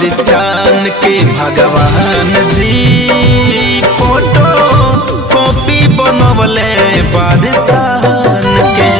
बारचान के भगवान जी फोटो कॉपी बनवले बारचान के।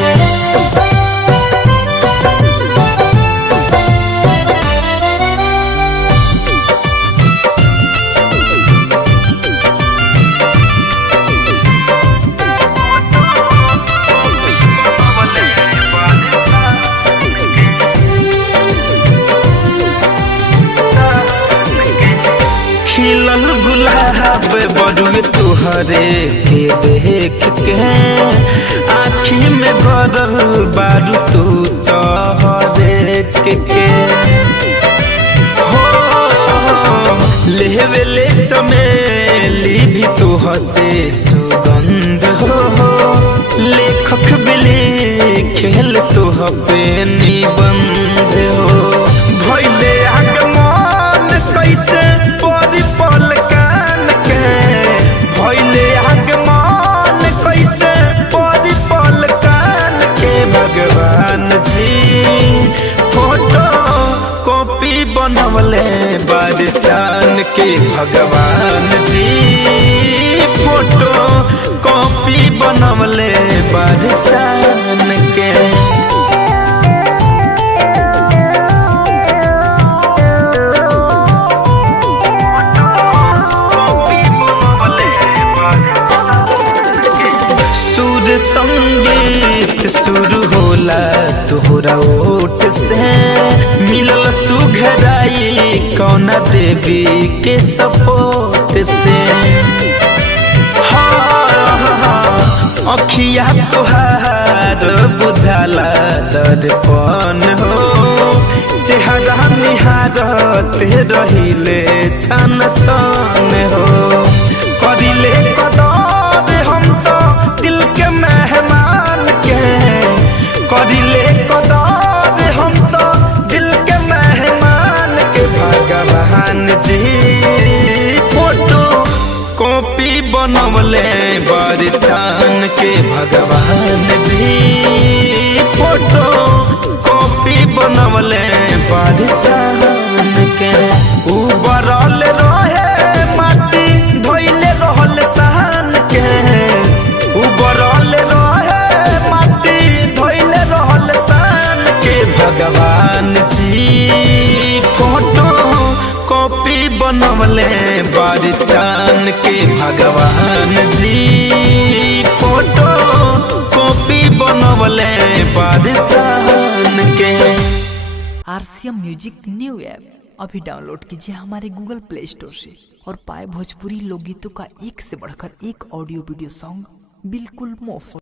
खिलल गुलाब बड़ुए तुहरे के देख के आँखी में भरल बारू तू तोहरे के हो लेवे ले चमेली भी तुह से सुगंध हो लेखक बिले खेल तुह पे निबंध हो भइले आगमन कैसे पल कान के भइले आगमन कैसे पल कान के भगवान जी फोटो कॉपी बनवले बारचान के भगवान जी फोटो कॉपी बनवले बारचान के। संगीत शुरू होला तोहरा ओट से मिलल सुघराई कौना देवी के सपोर्ट से अखिया तोहार बुझाला दर्पण हो चेहरा निहारत रहिले छन छन हो करिले कदर हम तो दिल के मेहमान के करिले कदर हम तो दिल के मेहमान के भगवान जी फोटो कॉपी बनवले बारचान के भगवान जी फोटो कॉपी बनवले बारचान के। उबरल रहे माटी धोइले रहल सहन के उबरल रहे माटी धोइले रहल सहन के भगवान जी फोटो कॉपी बनवले बारचान के भगवान जी फोटो कॉपी बनवले बारचान के। आरसीएम म्यूजिक न्यू ऐप अभी डाउनलोड कीजिए हमारे गूगल प्ले स्टोर से और पाए भोजपुरी लोकगीतों का एक से बढ़कर एक ऑडियो वीडियो सॉन्ग बिल्कुल मुफ्त।